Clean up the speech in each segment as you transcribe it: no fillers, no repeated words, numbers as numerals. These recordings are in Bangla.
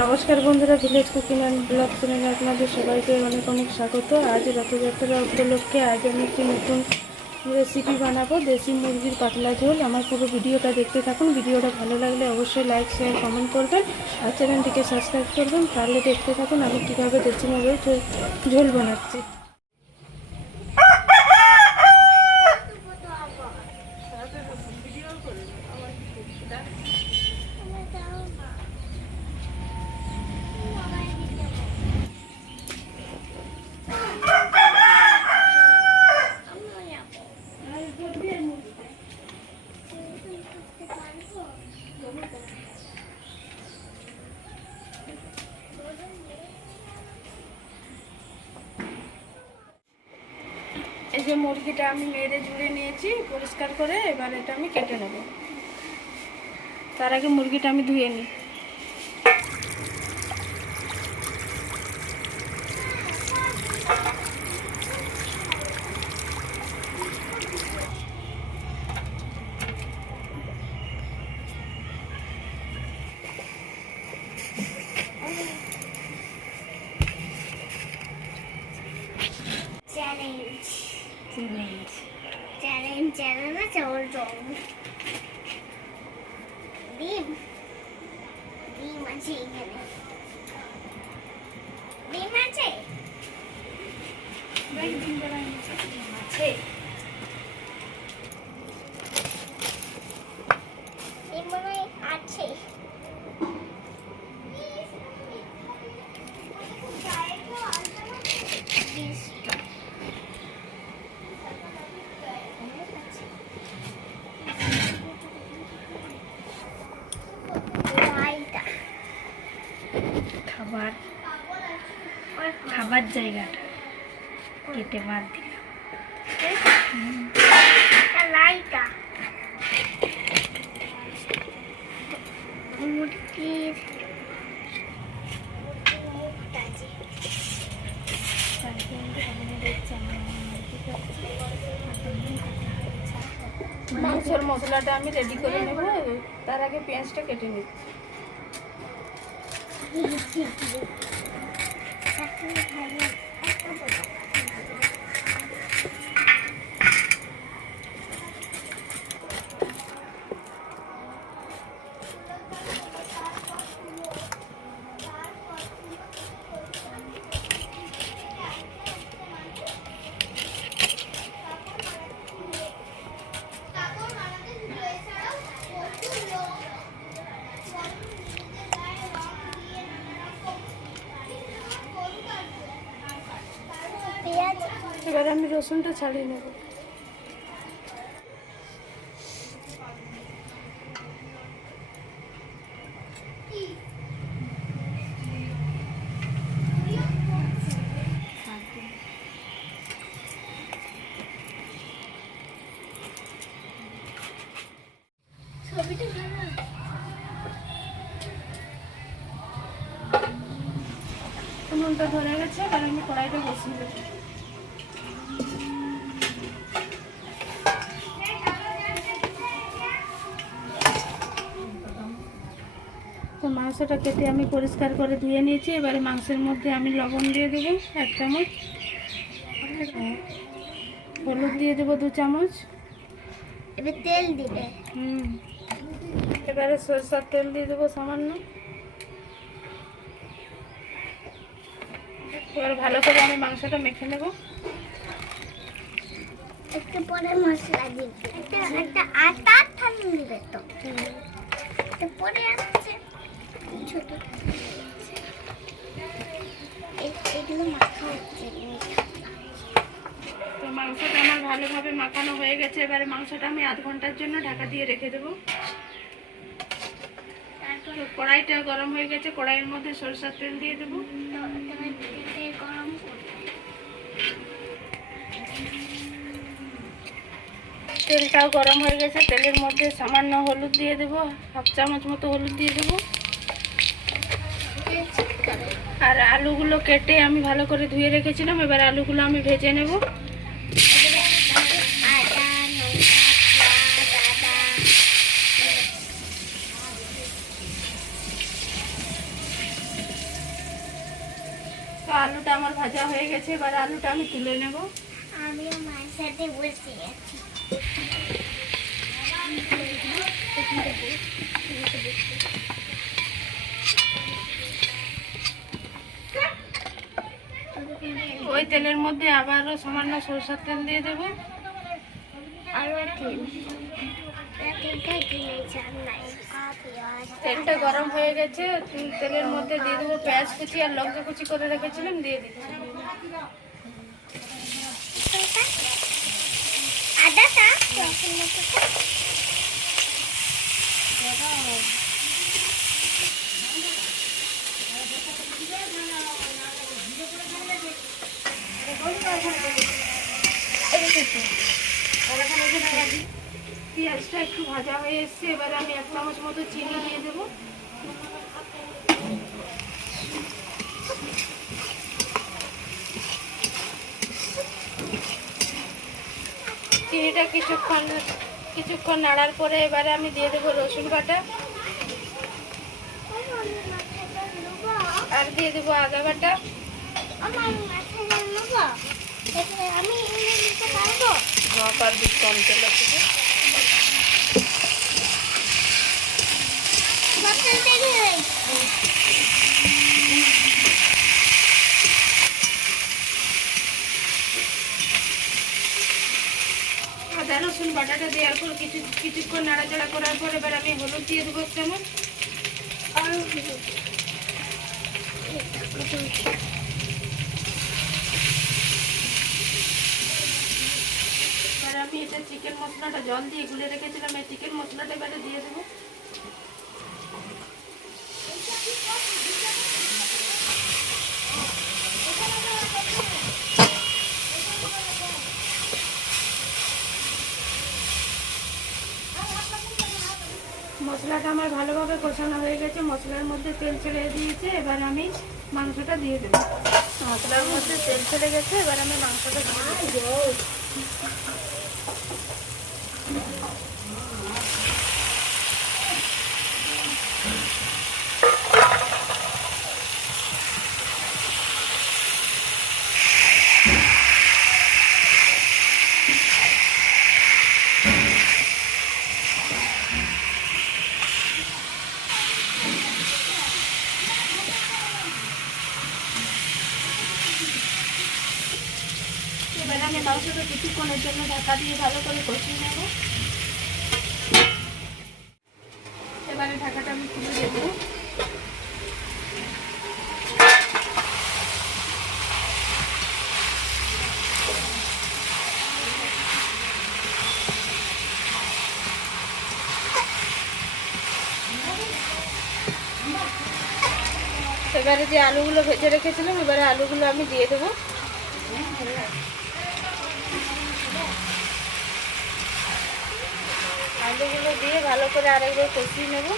নমস্কার বন্ধুরা, ভিলেজ কুকিং অ্যান্ড ব্লগ চ্যানেলে আপনাদের সবাইকে অনেক অনেক স্বাগত। আজ রথযাত্রা উপলক্ষে আজ আমি একটি নতুন রেসিপি বানাবো, দেশি মুরগির পাতলা ঝোল। আমার পুরো ভিডিওটা দেখতে থাকুন। ভিডিওটা ভালো লাগলে অবশ্যই লাইক শেয়ার কমেন্ট করবেন আর চ্যানেলটিকে সাবস্ক্রাইব করবেন। তাহলে দেখতে থাকুন আমি কীভাবে দেশি মুরগির ঝোল বানাচ্ছি। এই যে মুরগিটা আমি মেরে জুড়ে নিয়েছি পরিষ্কার করে, এবার এটা আমি কেটে নেব। তার আগে মুরগিটা আমি ধুয়ে নিই। চ্যালেঞ্জ চাউল ডিম আছে, এখানে ডিম আছে, আছে। খাবার জায়গাটা কেটে বাদ দিলাম। লাইটা মুরগির মাংসের মশলাটা আমি রেডি করে নেব। তার আগে পেঁয়াজটা কেটে নিচ্ছি। এবার আমি রসুনটা ছাড়িয়ে নেব। নুনটা ধরে গেছে, এবার আমি কড়াইটা বসিয়ে দেবো। তো মাংসটা কেটে আমি পরিষ্কার করে ধুয়ে নিয়েছি। এবারে মাংসের মধ্যে আমি লবণ দিয়ে দেবো 1 চামচ, হলুদ দিয়ে দেবো 2 চামচ। এবার তেল দিবে। এবারে সরষের তেল দিয়ে দেবো সামান্য। এবার ভালো করে আমি মাংসটা মেখে নেব। একটু পরে মশলা দিবে, একটা আটা ঠান্ডা দিবে। তো পরে আসছে ছোট এগুলো মাখা হচ্ছে। তো মাংসটা আমার ভালোভাবে মাখানো হয়ে গেছে। এবারে মাংসটা আমি আধ ঘন্টার জন্য ঢাকা দিয়ে রেখে দেবো। কড়াইটা গরম হয়ে গেছে, কড়াইয়ের মধ্যে সরষের তেল দিয়ে দেবো। তেলটাও গরম হয়ে গেছে, তেলের মধ্যে সামান্য হলুদ দিয়ে দেবো, 1/2 চামচ মতো হলুদ দিয়ে দেবো। আর আলুগুলো কেটে আমি ভালো করে ধুয়ে রেখেছিলাম। এবার আলুগুলো আমি ভেজে নেব। তো আলুটা আমার ভাজা হয়ে গেছে, এবার আলুটা আমি তুলে নেব। আমিও মায়ের সাথে বসে আছি। ওই তেলের মধ্যে আবারও সামান্য সরষের তেল দিয়ে দেবো। আরো তেল, তেলটা কিনেছি নাই। তেলটা গরম হয়ে গেছে, তেলের মধ্যে দিয়ে দেবো পেঁয়াজ কুচি আর লঙ্কা কুচি করে রেখেছিলাম, দিয়ে দিচ্ছি। আদাটা পেঁয়াজটা একটু ভাজা হয়ে এসছে, এবারে আমি 1 চামচ মতো চিনি দিয়ে দেবো। চিনিটা কিছুক্ষণ নাড়ার পরে এবারে আমি দিয়ে দেবো রসুন বাটা, আর দিয়ে দেবো আদা বাটা। আমার মাথায় নেব, আমি নিতে পারবো? পারবি, কম তেল আছে। আদা রসুন বাটাটা দেওয়ার পর কিছুক্ষণ নাড়াচাড়া করার পর এবার আমি হলুদ দিয়ে দেবো 1 চামচ। এবার আমি এটা চিকেন মশলাটা জল দিয়ে গুলে রেখেছিলাম, এই চিকেন মশলাটা এবারে দিয়ে দেবো। মশলাটা আমার ভালোভাবে কষানো হয়ে গেছে, মশলার মধ্যে তেল ছেড়ে দিয়েছে, এবার আমি মাংসটা দিয়ে দেবো। মশলার মধ্যে তেল ছেড়ে গেছে, এবার আমি মাংসটা দিয়ে দেবো। এবারে আমি মাংসটা কিছুক্ষণের জন্য ঢাকা দিয়ে ভালো করে কষিয়ে নেব। এবারে ঢাকাটা আমি খুলে দেবো। এবারে যে আলুগুলো ভেজে রেখেছিলাম, এবারে আলুগুলো আমি দিয়ে দেবো। আলুগুলো দিয়ে ভালো করে আরেকবার কষিয়ে নেব।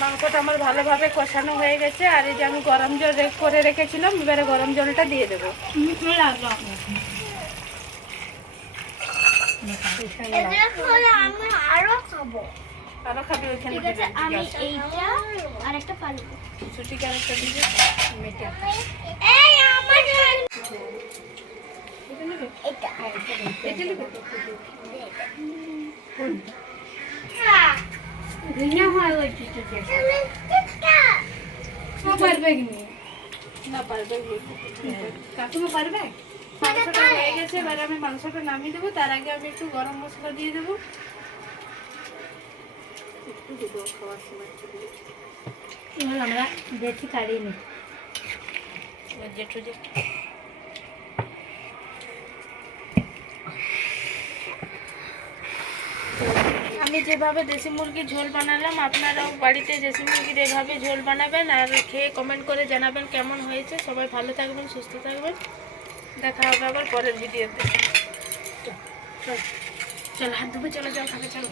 মাংসটা আমার ভালোভাবে কষানো হয়ে গেছে, আর এই যে আমি গরম জল করে রেখেছিলাম, এবারে গরম জলটা দিয়ে দেবো। আরো খাবো। আরো খাবি? ওইখানে ঠিক আছে, আমি এইটা আর একটা পালবো। ছুটি আরেকটা দিবে। এই আমার এটা এটা নেবে? পারবে কি না? পারবে। কাকিমা পারবে? মাংসটা হয়ে গেছে, এবার আমি মাংসটা নামিয়ে দেবো। তার আগে আমি একটু গরম মশলা দিয়ে দেবো। একটু দেবো খাওয়ার সময়। আমরা দেশি কারি নি জেঠু যে আমি যেভাবে দেশি মুরগির ঝোল বানালাম, আপনারাও বাড়িতে দেশি মুরগির এভাবে ঝোল বানাবেন আর খেয়ে কমেন্ট করে জানাবেন কেমন হয়েছে। সবাই ভালো থাকবেন, সুস্থ থাকবেন। দেখা হবে আবার পরের ভিডিওতে। চল হাত ধুবে, চলো জল খাবে, চলো।